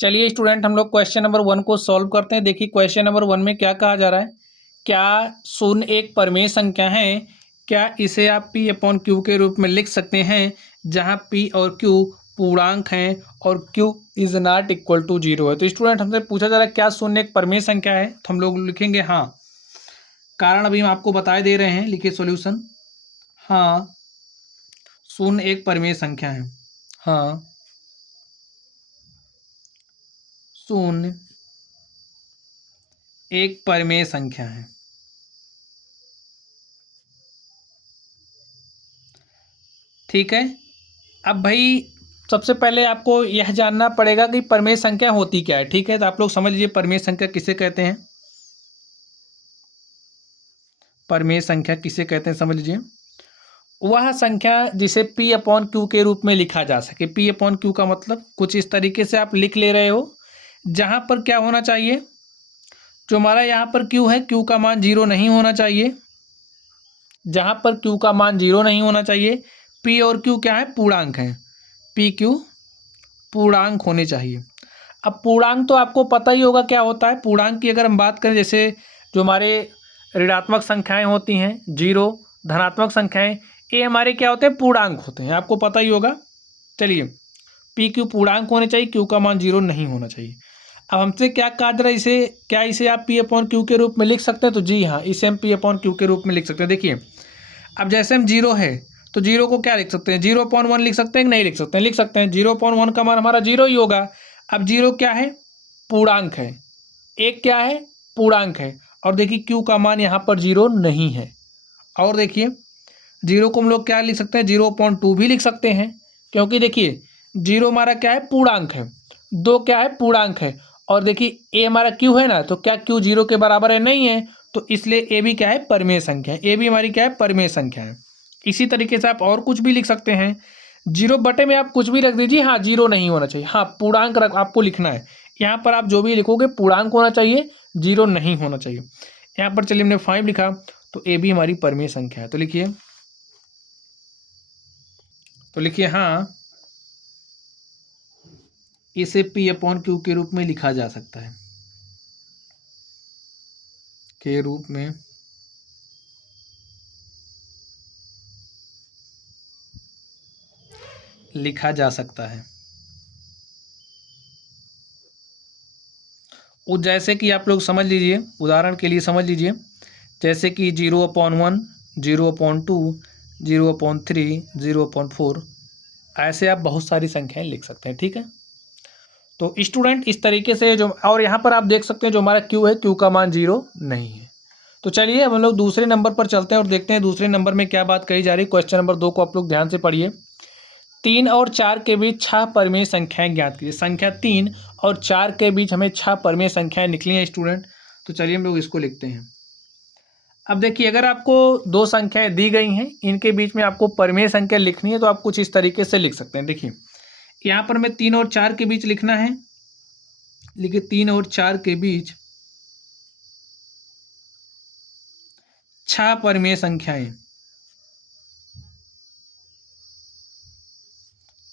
चलिए स्टूडेंट, हम लोग क्वेश्चन नंबर 1 को सॉल्व करते हैं। देखिए क्वेश्चन नंबर 1 में क्या कहा जा रहा है। क्या शून्य एक परिमेय संख्या है? क्या इसे आप P अपॉन Q के रूप में लिख सकते हैं, जहां P और Q पूर्णांक हैं और Q is not equal to 0 है। तो स्टूडेंट हमसे पूछा जा रहा है क्या शून्य एक परिमेय संख्या है, तो हम लोग लिखेंगे हाँ। कारण अभी हम आपको बताए दे रहे हैं, लिखिए सॉल्यूशन। हाँ, शून्य एक परिमेय संख्या है। हाँ, शून्य एक परिमेय संख्या है। ठीक है। अब भाई सबसे पहले आपको यह जानना पड़ेगा कि परिमेय संख्या होती क्या है। ठीक है, तो आप लोग समझ लीजिए परिमेय संख्या किसे कहते हैं। परिमेय संख्या किसे कहते हैं समझ लीजिए। वह संख्या जिसे P अपॉन Q के रूप में लिखा जा सके। P अपॉन Q का मतलब कुछ इस तरीके से आप लिख ले रहे हो, जहां पर क्या होना चाहिए, जो हमारा यहाँ पर Q है, Q का मान 0 नहीं होना चाहिए। जहां पर Q का मान 0 नहीं होना चाहिए। P और Q क्या है, पूर्णांक है। P Q पूर्णांक होने चाहिए। अब पूर्णांक तो आपको पता ही होगा क्या होता है। पूर्णांक की अगर हम बात करें, जैसे जो हमारे ऋणात्मक संख्याएं होती हैं 0, धनात्मक संख्याएं, ये हमारे क्या होते हैं, पूर्णांक होते हैं, आपको पता ही होगा। चलिए, पी क्यू पूर्णांक होने चाहिए, क्यू का मान 0 नहीं होना चाहिए। अब हमसे क्या कहा जा रहा है, इसे आप पी अपॉन क्यू के रूप में लिख सकते हैं, तो जी हाँ, इसे हम पी अपॉन क्यू के रूप में लिख सकते हैं। देखिए अब जैसे हम 0 है तो 0 को क्या लिख सकते हैं, 0.1 लिख सकते हैं कि नहीं लिख सकते हैं, लिख सकते हैं। 0.1 का मान हमारा 0 ही होगा। अब 0 क्या है, पूर्णांक है। एक क्या है, पूर्णांक है। और देखिए क्यू का मान यहाँ पर 0 नहीं है। और देखिए 0 को हम लोग क्या लिख सकते हैं, 0.2 भी लिख सकते हैं, क्योंकि देखिए 0 हमारा क्या है, पूर्णांक है। 2 क्या है, पूर्णांक है। और देखिए ए हमारा क्यू है ना, तो क्या क्यू 0 के बराबर है, नहीं है, तो इसलिए ए भी क्या है, परिमेय संख्या है। ए भी हमारी क्या है, परिमेय संख्या है। इसी तरीके से आप और कुछ भी लिख सकते हैं। 0 बटे में आप कुछ भी रख दीजिए, हाँ 0 नहीं होना चाहिए। हाँ, पूर्णांक रख आपको लिखना है। यहाँ पर आप जो भी लिखोगे पूर्णांक होना चाहिए, 0 नहीं होना चाहिए। यहाँ पर चलिए हमने 5 लिखा, तो ए भी हमारी परिमेय संख्या है। तो लिखिए हाँ, इसे P अपॉन Q के रूप में लिखा जा सकता है, के रूप में लिखा जा सकता है। वो जैसे कि आप लोग समझ लीजिए, उदाहरण के लिए समझ लीजिए, जैसे कि 0/1, 0/2, 0/3, 0/4, ऐसे आप बहुत सारी संख्याएं लिख सकते हैं। ठीक है, तो स्टूडेंट इस तरीके से जो, और यहाँ पर आप देख सकते हैं जो हमारा Q है, Q का मान 0 नहीं है। तो चलिए अब हम लोग दूसरे नंबर पर चलते हैं और देखते हैं दूसरे नंबर में क्या बात कही जा रही है। क्वेश्चन नंबर 2 को आप लोग ध्यान से पढ़िए। 3 और 4 के बीच 6 परिमेय संख्याएं ज्ञात कीजिए। संख्या 3 और 4 के बीच हमें 6 परिमेय संख्याएं निकली हैं स्टूडेंट। तो चलिए हम लोग इसको लिखते हैं। अब देखिए अगर आपको दो संख्याएं दी गई हैं, इनके बीच में आपको परिमेय संख्या लिखनी है, तो आप कुछ इस तरीके से लिख सकते हैं। देखिए यहाँ पर हमें 3 और 4 के बीच लिखना है। लिखिए 3 और 4 के बीच 6 परिमेय संख्याएं,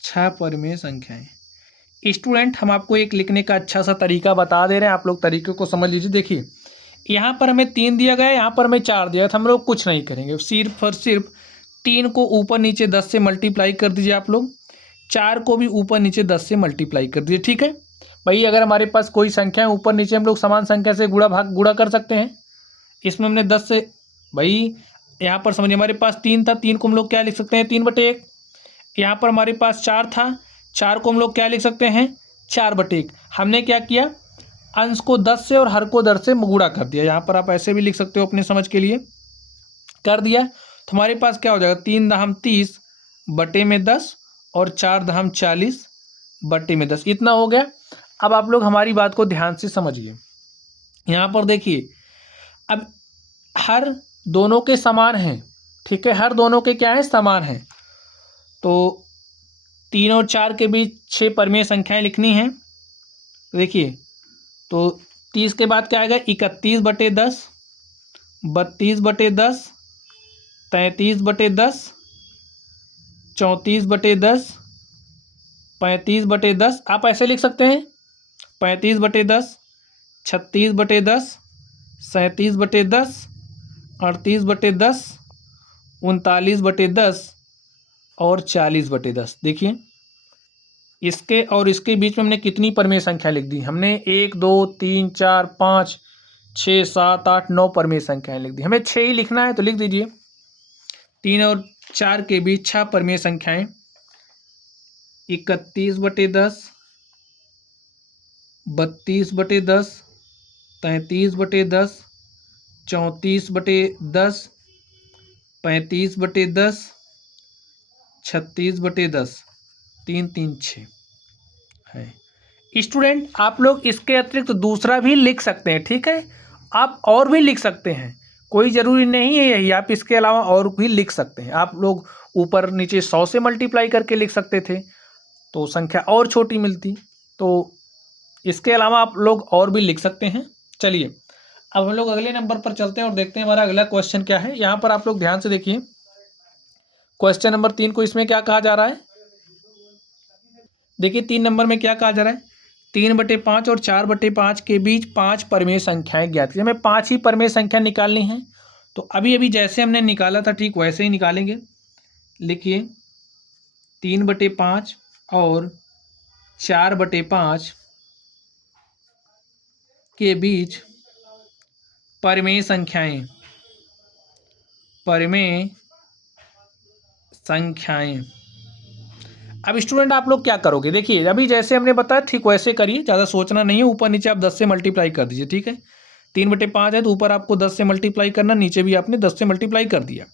6 परिमेय संख्याएं। स्टूडेंट हम आपको एक लिखने का अच्छा सा तरीका बता दे रहे हैं, आप लोग तरीके को समझ लीजिए। देखिए यहाँ पर हमें 3 दिया गया है, यहाँ पर हमें 4 दिया है, तो हम लोग कुछ नहीं करेंगे, सिर्फ और सिर्फ 3 को ऊपर नीचे 10 से मल्टीप्लाई कर दीजिए आप लोग। 4 को भी ऊपर नीचे 10 से मल्टीप्लाई कर दीजिए। ठीक है भाई, अगर हमारे पास कोई संख्या है ऊपर नीचे, हम लोग समान संख्या से गुणा कर सकते हैं। इसमें हमने 10 से, भाई यहाँ पर समझिए हमारे पास 3 था, 3 को हम लोग क्या लिख सकते हैं, 3/1। यहाँ पर हमारे पास 4 था, 4 को हम लोग क्या लिख सकते हैं, 4/1। हमने क्या किया, अंश को 10 से और हर को 10 से गुणा कर दिया। यहाँ पर आप ऐसे भी लिख सकते हो अपने समझ के लिए, कर दिया तो हमारे पास क्या हो जाएगा, 3 दहम 30 बटे में 10 और 4 दहम 40 बटे में 10, इतना हो गया। अब आप लोग हमारी बात को ध्यान से समझिए। यहाँ पर देखिए अब हर दोनों के समान हैं। ठीक है, हर दोनों के क्या है, समान हैं। तो 3 और 4 के बीच 6 परिमेय संख्याएं लिखनी हैं। देखिए तो 30 के बाद क्या आएगा, 31/10, 32/10, 33/10, 34/10, 35/10, आप ऐसे लिख सकते हैं। 35/10, 36/10, 37/10, 38/10, 39/10 और 40/10। देखिए इसके और इसके बीच में हमने कितनी परमेय संख्या लिख दी, हमने 1 2 3 4 5 6 7 8 9 परमेय संख्याएं लिख दी। हमें 6 ही लिखना है तो लिख दीजिए। 3 और 4 के बीच 6 परमेय संख्याएं, 31/10, 32/10, 33/10, 34/10, 35/10, 36/10, 3 3 6 है। स्टूडेंट आप लोग इसके अतिरिक्त दूसरा भी लिख सकते हैं, ठीक है, आप और भी लिख सकते हैं, कोई ज़रूरी नहीं है यही, आप इसके अलावा और भी लिख सकते हैं। आप लोग ऊपर नीचे 100 से मल्टीप्लाई करके लिख सकते थे तो संख्या और छोटी मिलती, तो इसके अलावा आप लोग और भी लिख सकते हैं। चलिए अब हम लोग अगले नंबर पर चलते हैं और देखते हैं हमारा अगला क्वेश्चन क्या है। यहाँ पर आप लोग ध्यान से देखिए, क्वेश्चन नंबर 3 को इसमें क्या कहा जा रहा है। देखिए 3 नंबर में क्या कहा जा रहा है, 3/5 और 4/5 के बीच 5 परमेय संख्याएं ज्ञात कीजिए। हमें 5 ही परमेय संख्या निकालनी है, तो अभी अभी जैसे हमने निकाला था ठीक वैसे ही निकालेंगे। लिखिए 3/5 और 4/5 के बीच परमेय संख्याएं, परमेय संख्याएं। अब स्टूडेंट आप लोग क्या करोगे, देखिए अभी जैसे हमने बताया ठीक वैसे करिए, ज़्यादा सोचना नहीं है। ऊपर नीचे आप 10 से मल्टीप्लाई कर दीजिए, ठीक है। 3/5 है तो ऊपर आपको 10 से मल्टीप्लाई करना, नीचे भी आपने 10 से मल्टीप्लाई कर दिया।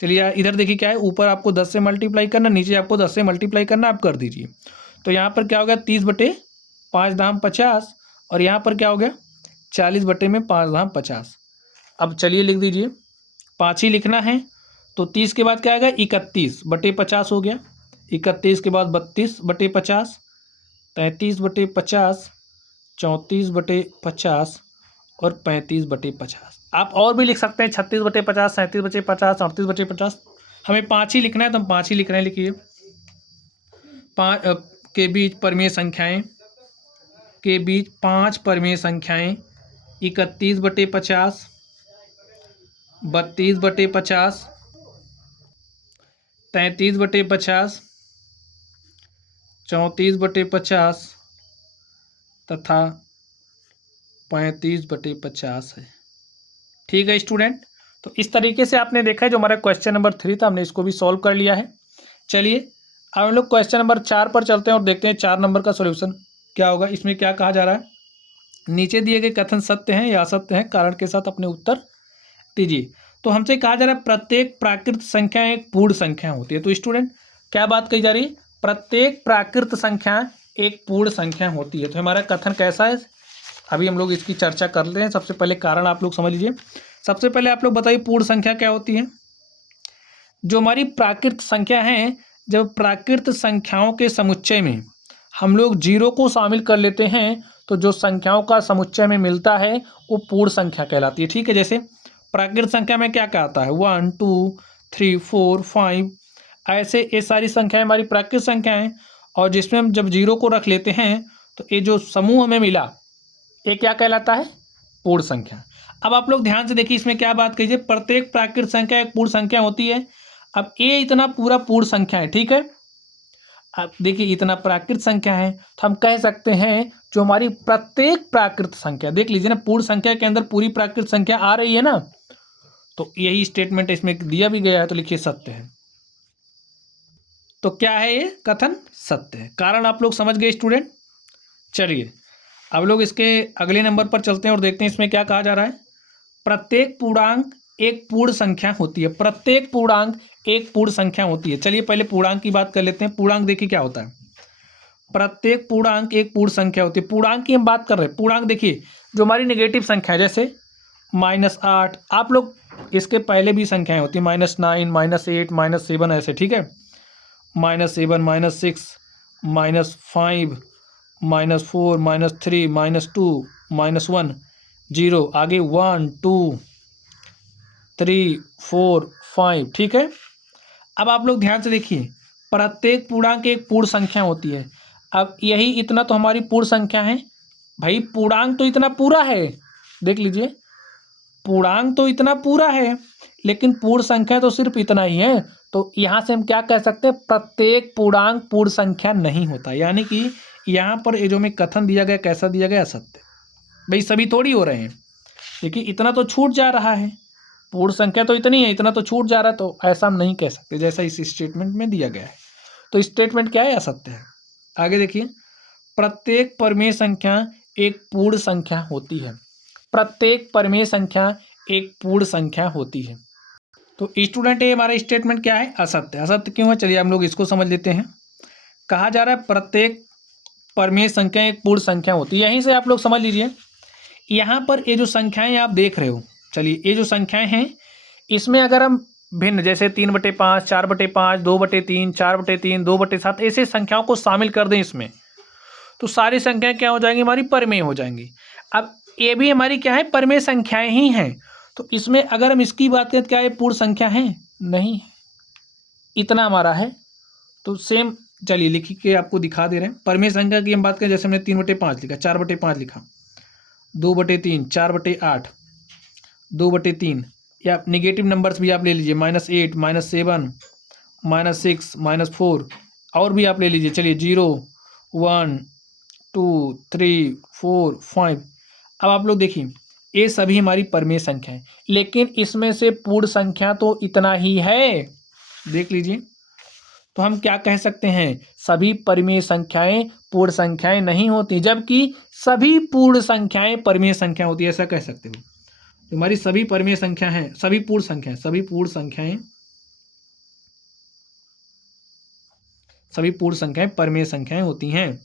चलिए इधर देखिए क्या है, ऊपर आपको 10 से मल्टीप्लाई करना, नीचे आपको 10 से मल्टीप्लाई करना, आप कर दीजिए। तो यहाँ पर क्या हो गया, 30/5 दाम 50, और यहाँ पर क्या हो गया 40/5 दाम 50। अब चलिए लिख दीजिए, 5 ही लिखना है तो 30 के बाद क्या आएगा 31/50 हो गया। 31 के बाद 32/50, 33/50, 34/50 और 35/50। आप और भी लिख सकते हैं 36/50, 37/50, 38/50। हमें 5 ही लिखना है तो हम 5 ही लिख रहे हैं। लिखिए 5 के बीच परमेय संख्याएं, के बीच 5 परमेय संख्याएं, 31/50, 32/50, 33/50, 34/50 तथा 35/50 है। ठीक है स्टूडेंट, तो इस तरीके से आपने देखा है जो हमारा क्वेश्चन नंबर 3 था, हमने इसको भी सॉल्व कर लिया है। चलिए अब हम लोग क्वेश्चन नंबर 4 पर चलते हैं और देखते हैं 4 नंबर का सॉल्यूशन क्या होगा। इसमें क्या कहा जा रहा है, नीचे दिए गए कथन सत्य हैं या असत्य हैं, कारण के साथ अपने उत्तर दीजिए। तो हमसे कहा जा रहा है प्रत्येक प्राकृत संख्या एक पूर्ण संख्या होती है। तो स्टूडेंट क्या बात कही जा रही है, प्रत्येक प्राकृत संख्या एक पूर्ण संख्या होती है। तो हमारा कथन कैसा है, अभी हम लोग इसकी चर्चा कर रहे हैं। सबसे पहले कारण आप लोग समझ लीजिए। सबसे पहले आप लोग बताइए पूर्ण संख्या क्या होती है। जो हमारी प्राकृत संख्या है, जब प्राकृत संख्याओं के समुच्चय में हम लोग जीरो को शामिल कर लेते हैं तो जो संख्याओं का समुच्चय में मिलता है वो पूर्ण संख्या कहलाती है। ठीक है, जैसे प्राकृत संख्या में क्या क्या आता है, 1 2 3 4 5, ऐसे ये सारी संख्याएं हमारी प्राकृत संख्या हैं। और जिसमें हम जब जीरो को रख लेते हैं तो ये जो समूह हमें मिला ये क्या कहलाता है, पूर्ण संख्या। अब आप लोग ध्यान से देखिए इसमें क्या बात कीजिए, प्रत्येक प्राकृत संख्या एक पूर्ण संख्या होती है। अब ये इतना पूरा पूर्ण संख्या है, ठीक है। अब देखिए इतना प्राकृत संख्या है तो हम कह सकते हैं जो हमारी प्रत्येक प्राकृत संख्या, देख लीजिए ना पूर्ण संख्या के अंदर पूरी प्राकृत संख्या आ रही है ना, तो यही स्टेटमेंट इसमें दिया भी गया है। तो लिखिए सत्य है। तो क्या है ये कथन, सत्य है। कारण आप लोग समझ गए स्टूडेंट। चलिए अब लोग इसके अगले नंबर पर चलते हैं और देखते हैं इसमें क्या कहा जा रहा है। प्रत्येक पूर्णांक एक पूर्ण संख्या होती है। प्रत्येक पूर्णांक एक पूर्ण संख्या होती है। चलिए पहले पूर्णांक की बात कर लेते हैं। पूर्णांक देखिए क्या होता है, प्रत्येक पूर्णांक एक पूर्ण संख्या होती है। पूर्णांक की हम बात कर रहे हैं। पूर्णांक देखिए जो हमारी नेगेटिव संख्या है, जैसे -8, आप लोग इसके पहले भी संख्याएं होती है, -9, -8, -7 ऐसे, ठीक है। -7, -6, -5, -4, -3, -2, -1, 0, आगे 1 2 3 4 5, ठीक है। अब आप लोग ध्यान से देखिए प्रत्येक पूर्णांक एक पूर्ण संख्या होती है। अब यही इतना तो हमारी पूर्ण संख्या है, भाई पूर्णांक तो इतना पूरा है, देख लीजिए, पूर्णांक तो इतना पूरा है, लेकिन पूर्ण संख्या तो सिर्फ इतना ही है। तो यहाँ से हम क्या कह सकते हैं, प्रत्येक पूर्णांक पूर्ण संख्या नहीं होता। यानी कि यहाँ पर ये जो में कथन दिया गया, कैसा दिया गया, असत्य। भाई सभी थोड़ी हो रहे हैं, देखिए इतना तो छूट जा रहा है, पूर्ण संख्या तो इतनी है, इतना तो छूट जा रहा है, तो ऐसा हम नहीं कह सकते जैसा इस स्टेटमेंट में दिया गया है। तो स्टेटमेंट क्या है, असत्य है। आगे देखिए, प्रत्येक परिमेय संख्या एक पूर्ण संख्या होती है। प्रत्येक परिमेय संख्या एक पूर्ण संख्या होती है। तो स्टूडेंट ये हमारा स्टेटमेंट क्या है, असत्य। असत्य क्यों है, चलिए हम लोग इसको समझ लेते हैं। कहा जा रहा है प्रत्येक परिमेय संख्या एक पूर्ण संख्या होती है, यहीं से आप लोग समझ लीजिए। यहाँ पर ये जो संख्याएं आप देख रहे हो, चलिए ये जो संख्याएं हैं, इसमें अगर हम भिन्न जैसे 3/5, 4/5, 2/3, 4/3, 2/7 ऐसे संख्याओं को शामिल कर दें इसमें, तो सारी संख्याएं क्या हो जाएंगी, हमारी परिमेय हो जाएंगी। अब ये भी हमारी क्या है, परिमेय संख्याएं ही हैं। तो इसमें अगर हम इसकी बात करें, क्या ये पूर्ण संख्या है, नहीं, इतना हमारा है। तो सेम चलिए लिख के आपको दिखा दे रहे हैं। परिमेय संख्या की हम बात करें, जैसे हमने 3/5 लिखा, 4/5 लिखा, 2/3, 4/8, 2/3, या निगेटिव नंबर्स भी आप ले लीजिए, -8, -7, -6, -4, और भी आप ले लीजिए। चलिए 0, 1, 2, 3, 4, 5। अब आप लोग देखिए, ये सभी हमारी परिमेय संख्या है, लेकिन इसमें से पूर्ण संख्या तो इतना ही है, देख लीजिए। तो हम क्या कह सकते हैं, सभी परिमेय संख्याएं पूर्ण संख्याएं नहीं होती, जबकि सभी पूर्ण संख्याएं परिमेय संख्या होती है, ऐसा कह सकते हो। हमारी सभी परिमेय संख्या हैं, सभी पूर्ण संख्याएं, सभी पूर्ण संख्याएं, सभी पूर्ण संख्याएं परिमेय संख्याएं होती हैं,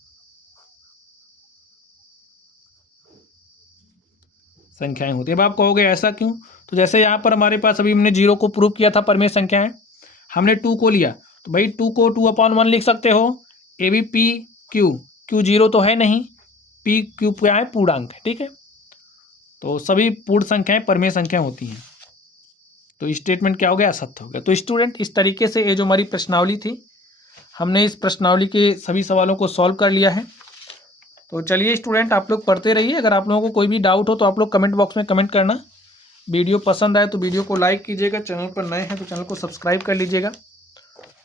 संख्याएं होती है। अब आप कहोगे ऐसा क्यों, तो जैसे यहाँ पर हमारे पास अभी हमने 0 को प्रूव किया था परिमेय संख्या है, हमने 2 को लिया, तो भाई 2 को 2/1 लिख सकते हो। A B P Q, Q 0 तो है नहीं, पी क्यू क्या है, पूर्णांक है, ठीक है। तो सभी पूर्ण संख्याएं परिमेय संख्या होती हैं। तो स्टेटमेंट क्या हो गया, असत्य हो गया। तो स्टूडेंट इस तरीके से ये जो हमारी प्रश्नावली थी, हमने इस प्रश्नावली के सभी सवालों को सॉल्व कर लिया है। तो चलिए स्टूडेंट, आप लोग पढ़ते रहिए। अगर आप लोगों को कोई भी डाउट हो तो आप लोग कमेंट बॉक्स में कमेंट करना। वीडियो पसंद आए तो वीडियो को लाइक कीजिएगा, चैनल पर नए हैं तो चैनल को सब्सक्राइब कर लीजिएगा।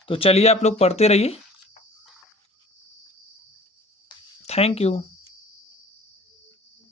तो चलिए आप लोग पढ़ते रहिए। Thank you.